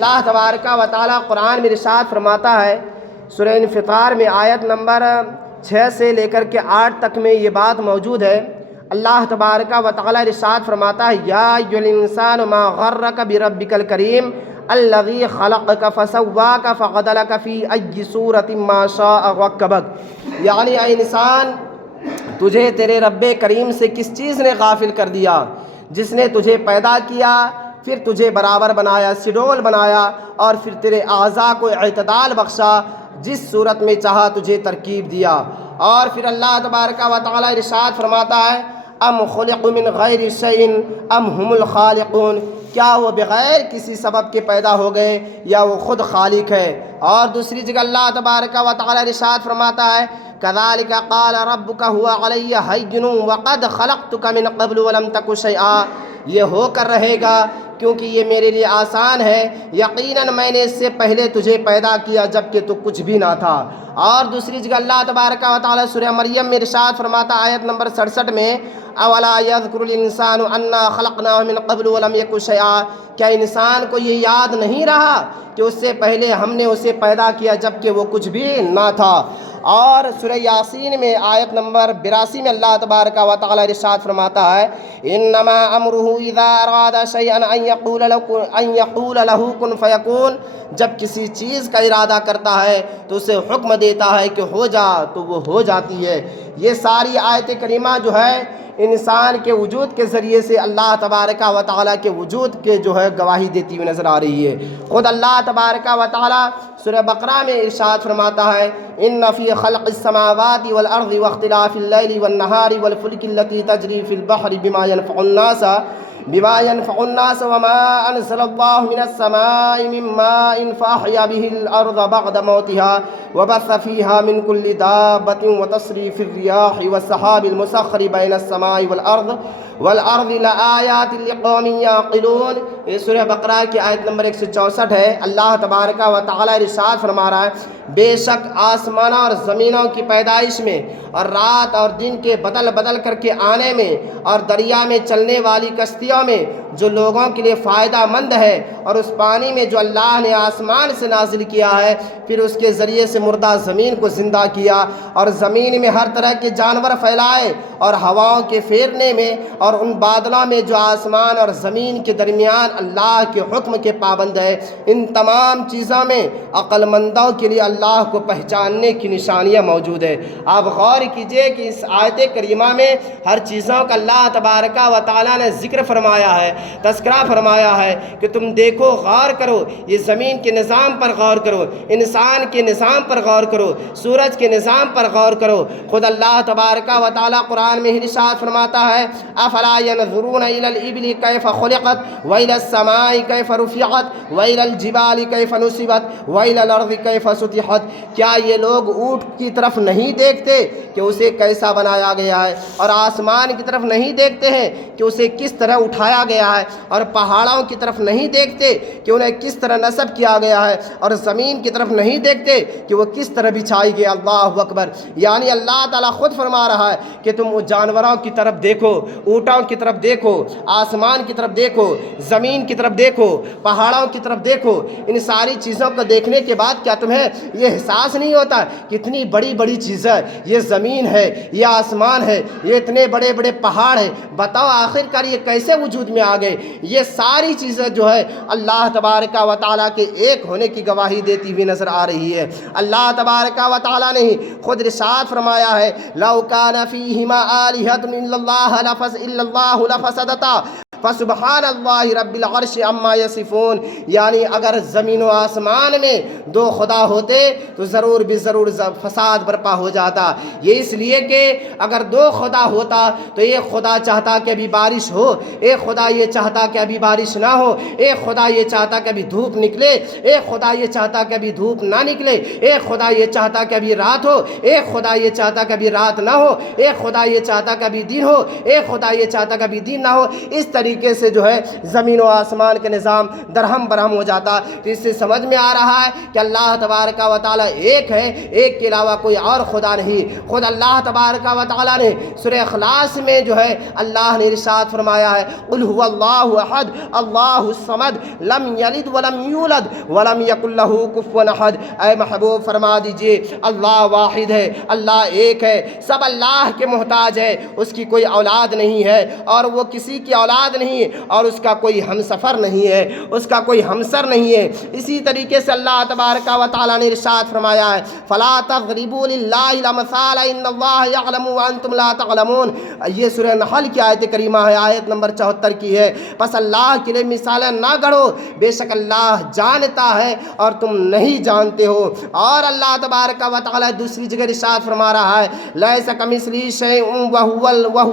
اللہ تبارک و تعالیٰ قرآن میں ارشاد فرماتا ہے، سورہ انفطار میں آیت نمبر 6 سے لے کر کے 8 تک میں یہ بات موجود ہے۔ اللہ تبارک و تعالیٰ ارشاد فرماتا ہے، یا ایھا الانسان ما غرک بربک الکریم الذی خلقک فسواک فعدلک فی ای صورۃ ما شاء رکبک، یعنی اے انسان تجھے تیرے رب کریم سے کس چیز نے غافل کر دیا، جس نے تجھے پیدا کیا، پھر تجھے برابر بنایا، سڈول بنایا، اور پھر تیرے اعضاء کو اعتدال بخشا، جس صورت میں چاہا تجھے ترکیب دیا۔ اور پھر اللہ تبارک و تعالیٰ ارشاد فرماتا ہے، ام خلقوا من غیر شیء ام هم الخالقون، کیا وہ بغیر کسی سبب کے پیدا ہو گئے یا وہ خود خالق ہے۔ اور دوسری جگہ اللہ تبارک و تعالیٰ ارشاد فرماتا ہے، کذالک قال ربک هو علی ہین وقد خلقتک من قبل ولم تک شیئا، یہ ہو کر رہے گا کیونکہ یہ میرے لیے آسان ہے، یقیناً میں نے اس سے پہلے تجھے پیدا کیا جبکہ تو کچھ بھی نہ تھا۔ اور دوسری جگہ اللہ تبارک و تعالیٰ سورہ مریم میں ارشاد فرماتا آیت نمبر 67 میں، اولا یذکر الانسان انا خلقناہ من قبل ولم یک شیئا، کیا انسان کو یہ یاد نہیں رہا کہ اس سے پہلے ہم نے اسے پیدا کیا جبکہ وہ کچھ بھی نہ تھا۔ اور سورہ یاسین میں آیت نمبر 82 میں اللہ تبارک و تعالیٰ ارشاد فرماتا ہے، انما امرہ اذا اراد شیئا ان یقول لہ کن فیکون، جب کسی چیز کا ارادہ کرتا ہے تو اسے حکم دیتا ہے کہ ہو جا تو وہ ہو جاتی ہے۔ یہ ساری آیت کریمہ جو ہے انسان کے وجود کے ذریعے سے اللہ تبارک و تعالیٰ کے وجود کے جو ہے گواہی دیتی ہوئی نظر آ رہی ہے۔ خود اللہ تبارک و تعالیٰ سورہ بقرہ میں ارشاد فرماتا ہے، ان فی خلق السماوات والارض واختلاف اللیل والنہار والفلک التی تجری فی البحر بما ينفع الناس وما انزل الله من السماء من ماء فاحيا به الارض بعد موتها وبث فيها من كل دابة وتصريف الرياح والسحاب المسخر بين السماء والارض لآیات لقوم یعقلون، یہ سورہ بقرہ کی آیت نمبر 164 ہے۔ اللہ تبارک و تعالیٰ ارشاد فرما رہا ہے، بے شک آسمانوں اور زمینوں کی پیدائش میں اور رات اور دن کے بدل بدل کر کے آنے میں اور دریا میں چلنے والی کشتیوں میں جو لوگوں کے لیے فائدہ مند ہے، اور اس پانی میں جو اللہ نے آسمان سے نازل کیا ہے، پھر اس کے ذریعے سے مردہ زمین کو زندہ کیا، اور زمین میں ہر طرح کے جانور پھیلائے، اور ہواؤں کے پھیرنے میں اور ان بادلوں میں جو آسمان اور زمین کے درمیان اللہ کے حکم کے پابند ہے، ان تمام چیزوں میں عقل مندوں کے لیے اللہ کو پہچاننے کی نشانیاں موجود ہے۔ آپ غور کیجئے کہ اس آیت کریمہ میں ہر چیزوں کا اللہ تبارک و تعالیٰ نے ذکر فرمایا ہے، تذکرہ فرمایا ہے کہ تم دیکھو، غور کرو، یہ زمین کے نظام پر غور کرو، انسان کے نظام پر غور کرو، سورج کے نظام پر غور کرو۔ خود اللہ تبارک و تعالیٰ قرآن میں ارشاد فرماتا ہے، افلا ينظرون الى الابل كيف خلقت والى السماء كيف رفعت والى الجبال كيف نصبت والى الارض كيف سطحت، کیا یہ لوگ اونٹ کی طرف نہیں دیکھتے کہ اسے کیسا بنایا گیا ہے، اور آسمان کی طرف نہیں دیکھتے ہیں کہ اسے کس طرح اٹھایا گیا ہے، اور پہاڑوں کی طرف نہیں دیکھتے کہ انہیں کس طرح نصب کیا گیا ہے، اور زمین کی طرف نہیں دیکھتے کہ وہ کس طرح بچھائی گئی۔ اللہ اکبر، یعنی اللہ تعالیٰ خود فرما رہا ہے کہ تم جانوروں کی طرف دیکھو، اونٹوں کی طرف دیکھو، آسمان کی طرف دیکھو، زمین کی طرف دیکھو، پہاڑوں کی طرف دیکھو، ان ساری چیزوں کو دیکھنے کے بعد کیا تمہیں یہ احساس نہیں ہوتا کتنی بڑی بڑی چیز ہے، یہ زمین ہے، یہ آسمان ہے، یہ اتنے بڑے بڑے پہاڑ ہیں، بتاؤ آخر کار یہ کیسے وجود میں آ گئے؟ یہ ساری چیزیں جو ہے اللہ تبارک و تعالیٰ کے ایک ہونے کی گواہی دیتی ہوئی نظر آ رہی ہے۔ اللہ تبارک و تعالیٰ نے خود ارشاد فرمایا ہے، لو کان فیہما آلہۃ الا اللہ لفسدتا فسبحان اللہ رب العرش عما یصفون، یعنی اگر زمین و آسمان میں دو خدا ہوتے تو ضرور بھی ضرور فساد برپا ہو جاتا۔ یہ اس لیے کہ اگر دو خدا ہوتا تو ایک خدا چاہتا کہ ابھی بارش ہو، ایک خدا یہ چاہتا کہ ابھی بارش نہ ہو، ایک خدا یہ چاہتا کہ ابھی دھوپ نکلے، ایک خدا یہ چاہتا کہ ابھی دھوپ نہ نکلے، ایک خدا یہ چاہتا کہ ابھی رات ہو، ایک خدا یہ چاہتا کہ ابھی رات نہ ہو، ایک خدا یہ چاہتا کہ ابھی دن ہو، ایک خدا یہ چاہتا کہ ابھی دن نہ ہو۔ اس طریقے طریقے سے جو ہے زمین و آسمان کا نظام درہم برہم ہو جاتا۔ تو اس سے سمجھ میں آ رہا ہے کہ اللہ تبارک و تعالیٰ ایک ہے، ایک کے علاوہ کوئی اور خدا نہیں۔ خود اللہ تبارک و تعالیٰ نے سورہ اخلاص میں جو ہے اللہ نے ارشاد فرمایا ہے قل هو اللہ احد اللہ الصمد لم یلد ولم یولد ولم یکن لہ کفوا احد۔ اے محبوب فرما دیجئے اللہ واحد ہے، اللہ ایک ہے، سب اللہ کے محتاج ہے، اس کی کوئی اولاد نہیں ہے اور وہ کسی کی اولاد نہیں ہے اور اس کا کوئی ہمسفر نہیں ہے، اس کا کوئی ہمسر نہیں ہے۔ اسی طریقے سے اللہ تبارک و تعالیٰ نے ارشاد فرمایا ہے فلا تضربوا للہ الامثال ان اللہ یعلم وانتم لا تعلمون۔ یہ سورہ نحل کی آیت کریمہ ہے، آیت نمبر 74 کی ہے۔ پس اللہ کے لیے مثالیں نہ گڑھو، بے شک اللہ جانتا ہے اور تم نہیں جانتے ہو۔ اور اللہ تبارک و تعالیٰ دوسری جگہ ارشاد فرما رہا ہے لیس کمثلہ شیء وہو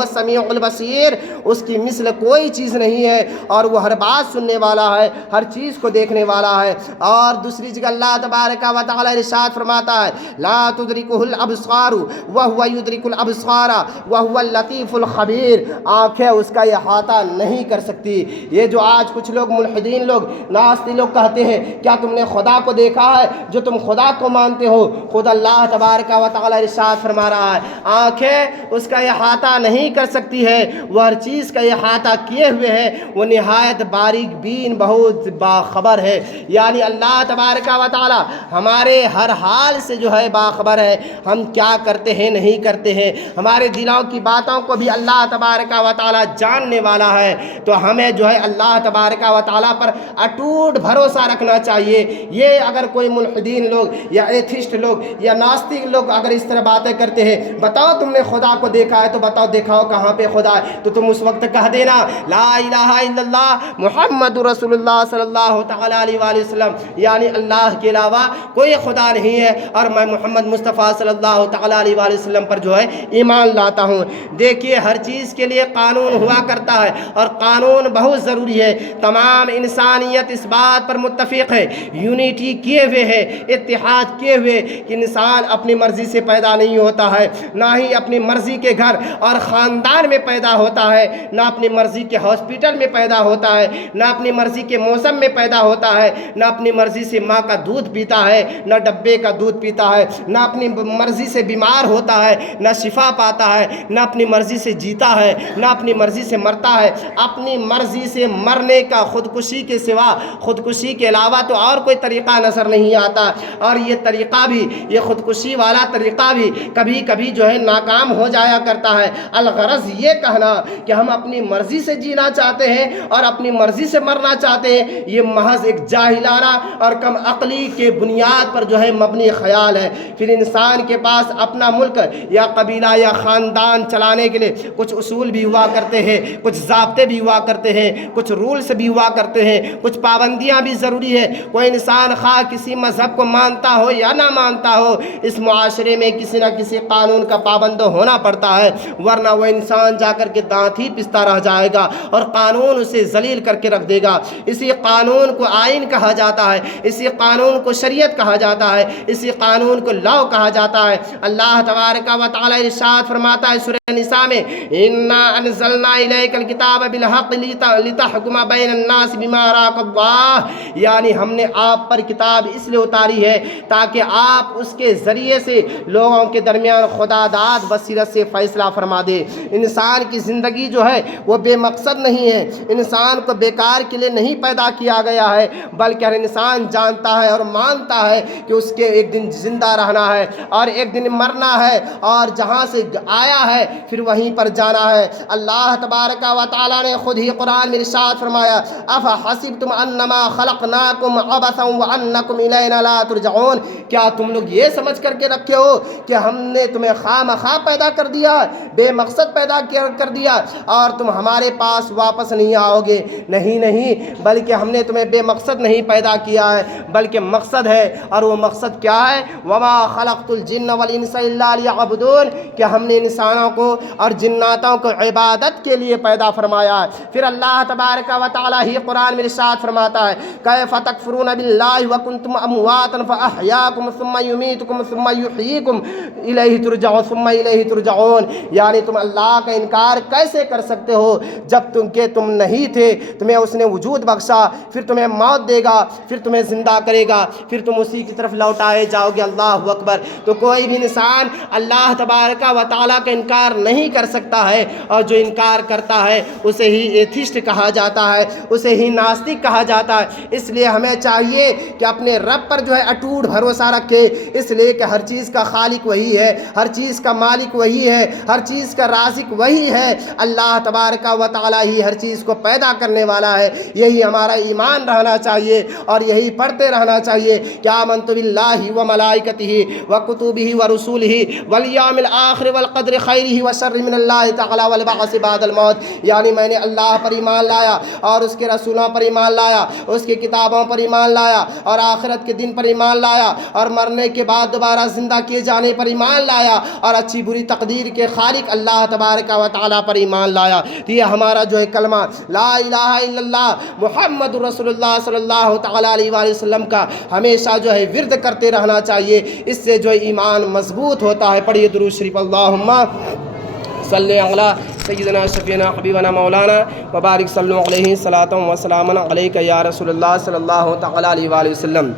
السمیع البصیر، اس کی مثل کوئی چیز نہیں ہے اور وہ ہر بات سننے والا ہے، ہر چیز کو دیکھنے والا ہے۔ اور دوسری جگہ اللہ تبارک و تعالیٰ ارشاد فرماتا ہے لا تدرکہ الابصار وہو یدرک الابصار وہو اللطیف الخبیر، آنکھیں اس کا احاطہ نہیں کر سکتی۔ یہ جو آج کچھ لوگ ملحدین لوگ ناستی لوگ کہتے ہیں کیا تم نے خدا کو دیکھا ہے جو تم خدا کو مانتے ہو؟ خود اللہ تبارک و تعالیٰ ارشاد فرما رہا ہے آنکھیں اس کا احاطہ نہیں کر سکتی ہے، وہ ہر چیز کا احاطہ کیے ہوئے ہے، وہ نہایت باریک بین بہت باخبر ہے۔ یعنی اللہ تبارک و تعالیٰ ہمارے ہر حال سے جو ہے باخبر ہے، ہم کیا کرتے ہیں نہیں کرتے ہیں، ہمارے دلوں کی باتوں کو بھی اللہ تبارک و تعالیٰ جاننے والا ہے۔ تو ہمیں جو ہے اللہ تبارک و تعالیٰ پر اٹوٹ بھروسہ رکھنا چاہیے۔ یہ اگر کوئی ملحدین لوگ یا ایتھسٹ لوگ یا ناستک لوگ اگر اس طرح باتیں کرتے ہیں بتاؤ تم نے خدا کو دیکھا ہے تو بتاؤ دکھاؤ کہاں پہ خدا ہے، تو تم اس وقت کہہ دینا لا الہ الا اللہ محمد رسول اللہ صلی اللہ تعالیٰ علیہ وآلہ وسلم، یعنی اللہ کے علاوہ کوئی خدا نہیں ہے اور میں محمد مصطفیٰ صلی اللہ تعالیٰ علیہ وآلہ وسلم پر جو ہے ایمان لاتا ہوں۔ دیکھیے ہر چیز کے لیے قانون ہوا کرتا ہے اور قانون بہت ضروری ہے۔ تمام انسانیت اس بات پر متفق ہے، یونیٹی کیے ہوئے ہے، اتحاد کیے ہوئے کہ انسان اپنی مرضی سے پیدا نہیں ہوتا ہے، نہ ہی اپنی مرضی کے گھر اور خاندان میں پیدا ہوتا ہے، نہ اپنی مرضی کے ہاسپٹل میں پیدا ہوتا ہے، نہ اپنی مرضی کے موسم میں پیدا ہوتا ہے، نہ اپنی مرضی سے ماں کا دودھ پیتا ہے، نہ ڈبے کا دودھ پیتا ہے، نہ اپنی مرضی سے بیمار ہوتا ہے، نہ شفا پاتا ہے، نہ اپنی مرضی سے جیتا ہے، نہ اپنی مرضی سے مرتا ہے۔ اپنی مرضی سے مرنے کا خودکشی کے سوا، خودکشی کے علاوہ تو اور کوئی طریقہ نظر نہیں آتا، اور یہ طریقہ بھی، یہ خودکشی والا طریقہ بھی کبھی کبھی جو ہے ناکام ہو جایا کرتا ہے۔ الغرض یہ کہنا کہ ہم اپنی مرضی سے جینا چاہتے ہیں اور اپنی مرضی سے مرنا چاہتے ہیں، یہ محض ایک جاہلانہ اور کم عقلی کے بنیاد پر جو ہے مبنی خیال ہے۔ پھر انسان کے پاس اپنا ملک یا قبیلہ یا خاندان چلانے کے لیے کچھ اصول بھی ہوا کرتے ہیں، کچھ ضابطے بھی ہوا کرتے ہیں، کچھ رولز بھی ہوا کرتے ہیں، کچھ پابندیاں بھی ضروری ہے۔ کوئی انسان خواہ کسی مذہب کو مانتا ہو یا نہ مانتا ہو، اس معاشرے میں کسی نہ کسی قانون کا پابند ہونا پڑتا ہے، ورنہ وہ انسان جا کر کے دانت ہی پستا رہ جائے گا اور قانون اسے ذلیل کر کے رکھ دے گا۔ اسی قانون کو آئین کہا جاتا ہے، اسی قانون کو شریعت کہا جاتا ہے، اسی قانون کو لا کہا جاتا ہے۔ اللہ تبارک و تعالی ارشاد فرماتا ہے سورہ نساء میں انا انزلنا الیک الکتاب بالحق لتحکم بین الناس بما اراک اللہ، یعنی ہم نے آپ پر کتاب اس لیے اتاری ہے تاکہ آپ اس کے ذریعے سے لوگوں کے درمیان خدا داد بصیرت سے فیصلہ فرما دے۔ انسان کی زندگی جو ہے وہ بے مقصد نہیں ہے، انسان کو بیکار کے لیے نہیں پیدا کیا گیا ہے، بلکہ ہر انسان جانتا ہے اور مانتا ہے کہ اس کے ایک دن زندہ رہنا ہے اور ایک دن مرنا ہے، اور جہاں سے آیا ہے پھر وہیں پر جانا ہے۔ اللہ تبارک و تعالیٰ نے خود ہی قرآن میں ارشاد فرمایا افحسبتم انما خلقناکم عبثا وانکم الینا لا ترجعون، کیا تم لوگ یہ سمجھ کر کے رکھے ہو کہ ہم نے تمہیں خواہ مخواہ پیدا کر دیا، بے مقصد پیدا کر دیا اور تم ہمارے پاس واپس نہیں آؤ گے؟ نہیں نہیں، بلکہ ہم نے تمہیں بے مقصد نہیں پیدا کیا ہے، بلکہ مقصد ہے، اور وہ مقصد کیا ہے؟ وما خلقت الجن والانس الا لیعبدون، کہ ہم نے انسانوں کو اور جناتوں کو عبادت کے لیے پیدا فرمایا ہے۔ پھر اللہ تبارک و تعالی ہی قرآن میں ارشاد فرماتا ہے کیف تکفرون باللہ وکنتم امواتا فاحیاکم ثم یمیتکم ثم یحییکم الیہ ترجعون ثم الیہ ترجعون، یعنی تم اللہ کا انکار کیسے کر سکتے ہو جب جب تم نہیں تھے تمہیں اس نے وجود بخشا، پھر تمہیں موت دے گا، پھر تمہیں زندہ کرے گا، پھر تم اسی کی طرف لوٹائے جاؤ گے۔ اللہ اکبر۔ تو کوئی بھی انسان اللہ تبارک و تعالیٰ کا انکار نہیں کر سکتا ہے، اور جو انکار کرتا ہے اسے ہی ایتھسٹ کہا جاتا ہے، اسے ہی ناستک کہا جاتا ہے۔ اس لیے ہمیں چاہیے کہ اپنے رب پر جو ہے اٹوٹ بھروسہ رکھے، اس لیے کہ ہر چیز کا خالق وہی ہے، ہر چیز کا مالک وہی ہے، ہر چیز کا رازق وہی ہے۔ اللہ تبارک و تعالیٰ ہی ہر چیز کو پیدا کرنے والا ہے۔ یہی ہمارا ایمان رہنا چاہیے، اور یہی پڑھتے رہنا چاہیے کہ آمنت باللہ و ملائکتہ و کتبہ و رسولہ والیوم الآخر والقدر خیرہ و شرہ من اللہ تعالیٰ والبعث بعد الموت، یعنی میں نے اللہ پر ایمان لایا اور اس کے رسولوں پر ایمان لایا، اس کی کتابوں پر ایمان لایا، اور آخرت کے دن پر ایمان لایا، اور مرنے کے بعد دوبارہ زندہ کیے جانے پر ایمان لایا، اور اچھی بری تقدیر کے خالق اللہ تبارک و تعالیٰ پر ایمان لایا۔ تو یہ ہمارا جو ہے کلمہ لا الہ الا اللہ محمد رسول اللہ صلی اللہ تعالیٰ علیہ وآلہ وسلم کا ہمیشہ جو ہے ورد کرتے رہنا چاہیے، اس سے جو ہے ایمان مضبوط ہوتا ہے۔ پڑھیے درود شریف، اللہم صلی علی سیدنا شفیعنا حبیبنا مولانا وبارک صلی علیہ صلاۃ و سلام علیک یا رسول اللہ صلی اللہ تعالیٰ علیہ وآلہ وسلم۔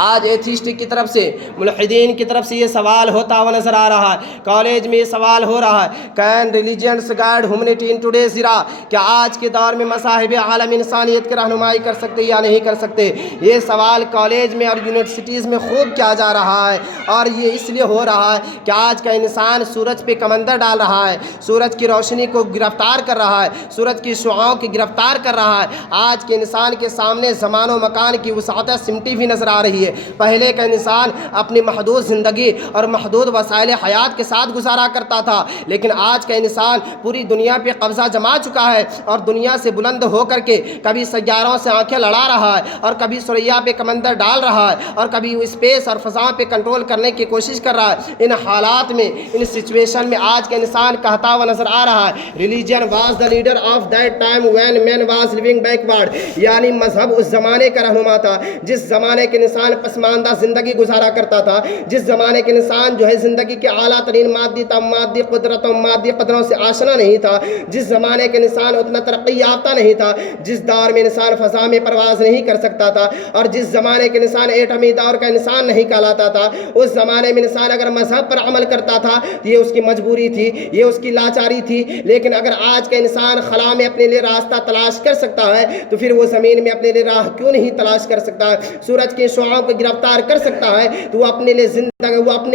آج ایتھیسٹ کی طرف سے، ملحدین کی طرف سے یہ سوال ہوتا ہوا نظر آ رہا ہے، کالج میں یہ سوال ہو رہا ہے، can religions guide humanity in today's era, کیا آج کے دور میں مذاہب عالم انسانیت کی رہنمائی کر سکتے یا نہیں کر سکتے؟ یہ سوال کالج میں اور یونیورسٹیز میں خوب کیا جا رہا ہے، اور یہ اس لیے ہو رہا ہے کہ آج کا انسان سورج پہ کمندر ڈال رہا ہے، سورج کی روشنی کو گرفتار کر رہا ہے، سورج کی شعاؤں کی گرفتار کر رہا ہے۔ آج کے انسان کے سامنے زمان و مکان کی وسعت سمٹی بھی نظر آ رہی ہے۔ پہلے کا انسان اپنی محدود زندگی اور محدود وسائل حیات کے ساتھ گزارا کرتا تھا، لیکن آج کا انسان پوری دنیا پہ قبضہ جما چکا ہے، اور دنیا سے بلند ہو کر کے کبھی سیاروں سے آنکھیں لڑا رہا ہے، اور کبھی ثریا پہ کمندر ڈال رہا ہے، اور کبھی اسپیس اور فضاؤں پہ کنٹرول کرنے کی کوشش کر رہا ہے۔ ان حالات میں، ان سچویشن میں آج کا انسان کہتا ہوا نظر آ رہا ہے، religion was the leader of that time when man was living backward, یعنی مذہب اس زمانے کا رہنما تھا جس زمانے کے انسان پسماندہ زندگی گزارا کرتا تھا، جس زمانے کے انسان جو ہے زندگی کے اعلیٰ ترین مادی قدرتوں مادی قدروں سے آشنا نہیں تھا، جس زمانے کے انسان اتنا ترقی یافتہ نہیں تھا، جس دور میں انسان فضا میں پرواز نہیں کر سکتا تھا، اور جس زمانے کے انسان ایٹمی دور کا انسان نہیں کہلاتا تھا، اس زمانے میں انسان اگر مذہب پر عمل کرتا تھا یہ اس کی مجبوری تھی، یہ اس کی لاچاری تھی۔ لیکن اگر آج کا انسان خلا میں اپنے لیے راستہ تلاش کر سکتا ہے تو پھر وہ زمین میں اپنے لیے راہ کیوں نہیں تلاش کر سکتا ہے؟ سورج کی شعاؤں کو گرفتار کر سکتا ہے تو وہ اپنے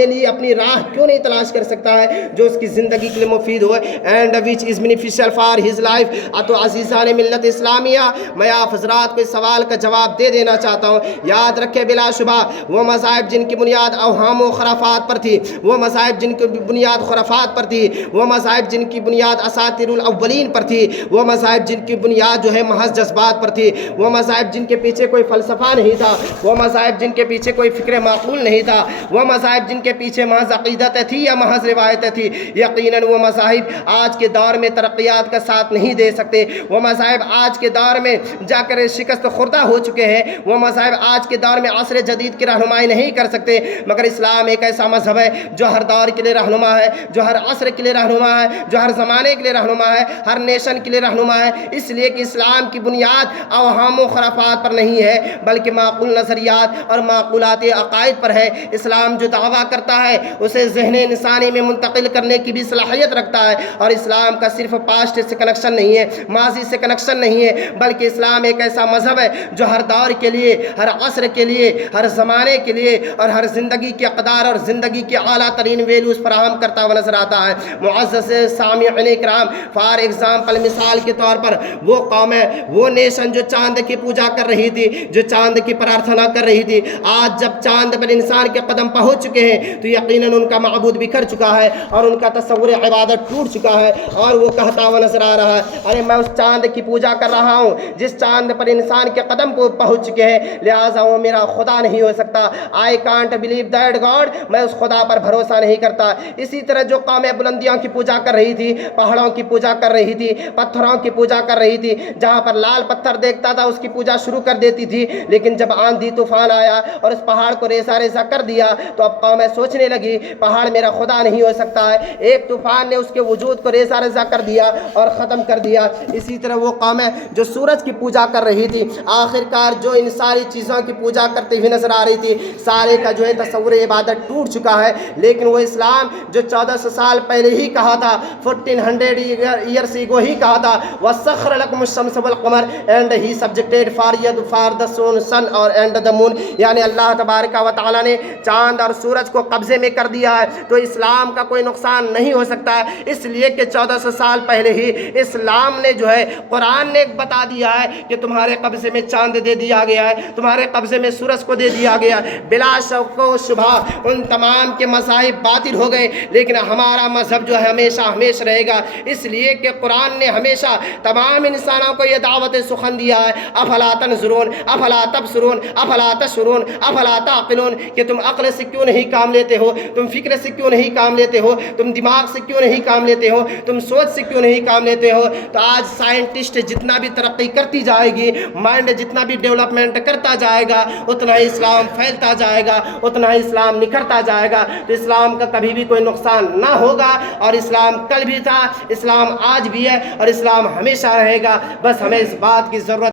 لیے اپنی راہ کیوں نہیں تلاش کر سکتا ہے جو اس کی زندگی کے لیے مفید ہوئے، and which is beneficial for his life. تو عزیزان ملت اسلامیہ، میں آپ حضرات کو اس سوال کا جواب دے دینا چاہتا ہوں۔ یاد رکھے بلا شبہ وہ مذاہب جن کی بنیاد اوہام و خرافات پر تھی، وہ مذاہب جن کی بنیاد خرافات پر تھی، وہ مذاہب جن کی بنیاد اساطیر الاولین پر تھی، وہ مذاہب جن کی بنیاد جو ہے محض جذبات پر تھی، وہ مذاہب جن کے پیچھے کوئی فلسفہ نہیں تھا، وہ مذاہب جن کے پیچھے کوئی فکر معقول نہیں تھا، وہ مذاہب جن کے پیچھے محض عقیدت تھی یا محض روایتیں تھی۔ یقیناً وہ مذاہب آج کے دور میں ترقیات کا ساتھ نہیں دے سکتے، وہ مذاہب آج کے دور میں جا کر شکست خوردہ ہو چکے ہیں، وہ مذاہب آج کے دور میں عصر جدید کی رہنمائی نہیں کر سکتے، مگر اسلام ایک ایسا مذہب ہے جو ہر دور کے لیے رہنما ہے، جو ہر عصر کے لیے رہنما ہے، جو ہر زمانے کے لیے رہنما ہے، ہر نیشن کے لیے رہنما ہے، اس لیے کہ اسلام کی بنیاد اوہام و خرافات پر نہیں ہے بلکہ معقول نظریات اور معقولات عقائد پر ہے۔ اسلام جو دعویٰ کرتا ہے اسے ذہن انسانی میں منتقل کرنے کی بھی صلاحیت رکھتا ہے، اور اسلام کا صرف پاسٹ سے کنیکشن نہیں ہے، ماضی سے کنیکشن نہیں ہے، بلکہ اسلام ایک ایسا مذہب ہے جو ہر دور کے لیے، ہر عصر کے لیے، ہر زمانے کے لیے اور ہر زندگی کے اقدار اور زندگی کے اعلیٰ ترین ویلیوز فراہم کرتا ہوا نظر آتا ہے۔ معزز سامعین کرام، فار ایگزامپل مثال کے طور پر وہ قوم ہے، وہ نیشن جو چاند کی پوجا کر رہی تھی، جو چاند کی پرارتھنا کر رہی تھی، آج جب چاند پر انسان کے قدم پہنچ چکے ہیں تو یقیناً ان کا معبود بکھر چکا ہے اور ان کا تصور عبادت ٹوٹ چکا ہے، اور وہ کہتا ہوا نظر آ رہا ہے ارے میں اس چاند کی پوجا کر رہا ہوں جس چاند پر انسان کے قدم کو پہنچ چکے ہیں، لہٰذا وہ میرا خدا نہیں ہو سکتا، I can't believe that God, میں اس خدا پر بھروسہ نہیں کرتا۔ اسی طرح جو قومیں بلندیوں کی پوجا کر رہی تھی، پہاڑوں کی پوجا کر رہی تھی، پتھروں کی پوجا کر رہی تھی، جہاں پر لال پتھر دیکھتا تھا اس کی پوجا شروع کر دیتی تھی، لیکن جب آندھی طوفان بنایا اور اس پہاڑ کو ریزہ ریزہ کر دیا تو اب قومیں سوچنے لگی پہاڑ میرا خدا نہیں ہو سکتا ہے، ایک طوفان نے اس کے وجود کو ریزہ ریزہ کر دیا اور ختم کر دیا۔ اسی طرح وہ قومیں جو سورج کی پوجا کر رہی تھی، آخر کار جو ان ساری چیزوں کی پوجا کرتے ہوئے نظر آ رہی تھی، سارے کا جو ہے تصور عبادت ٹوٹ چکا ہے۔ لیکن وہ اسلام جو 1400 سال پہلے ہی کہا تھا، 1400 ایئرس ایگو ہی کہا تھا، وَسَخَّرَ لَكُمُ الشَّمْسَ وَالْقَمَرَ اینڈ ہی سبجیکٹیڈ فار دا سن اور اینڈ دا مون، یعنی اللہ تبارک و تعالیٰ نے چاند اور سورج کو قبضے میں کر دیا ہے تو اسلام کا کوئی نقصان نہیں ہو سکتا ہے، اس لیے کہ 1400 سال پہلے ہی اسلام نے جو ہے قرآن نے بتا دیا ہے کہ تمہارے قبضے میں چاند دے دیا گیا ہے، تمہارے قبضے میں سورج کو دے دیا گیا۔ بلا شک و شبہ ان تمام کے مذاہب باطل ہو گئے، لیکن ہمارا مذہب جو ہے ہمیشہ ہمیشہ رہے گا، اس لیے کہ قرآن نے ہمیشہ تمام انسانوں کو یہ دعوت سخن دیا ہے، افلا تنظرون افلا تبصرون افلا تشعرون افلا تعقلون، کہ تم عقل سے کیوں نہیں کام لیتے ہو، تم فکر سے کیوں نہیں کام لیتے ہو، تم دماغ سے کیوں نہیں کام لیتے ہو، تم سوچ سے کیوں نہیں کام لیتے ہو۔ تو آج سائنٹسٹ جتنا بھی ترقی کرتی جائے گی، مائنڈ جتنا بھی ڈیولپمنٹ کرتا جائے گا، اتنا ہی اسلام پھیلتا جائے گا، اتنا ہی اسلام نکھرتا جائے گا۔ تو اسلام کا کبھی بھی کوئی نقصان نہ ہوگا، اور اسلام کل بھی تھا، اسلام آج بھی ہے، اور اسلام ہمیشہ رہے گا۔ بس ہمیں اس بات کی ضرورت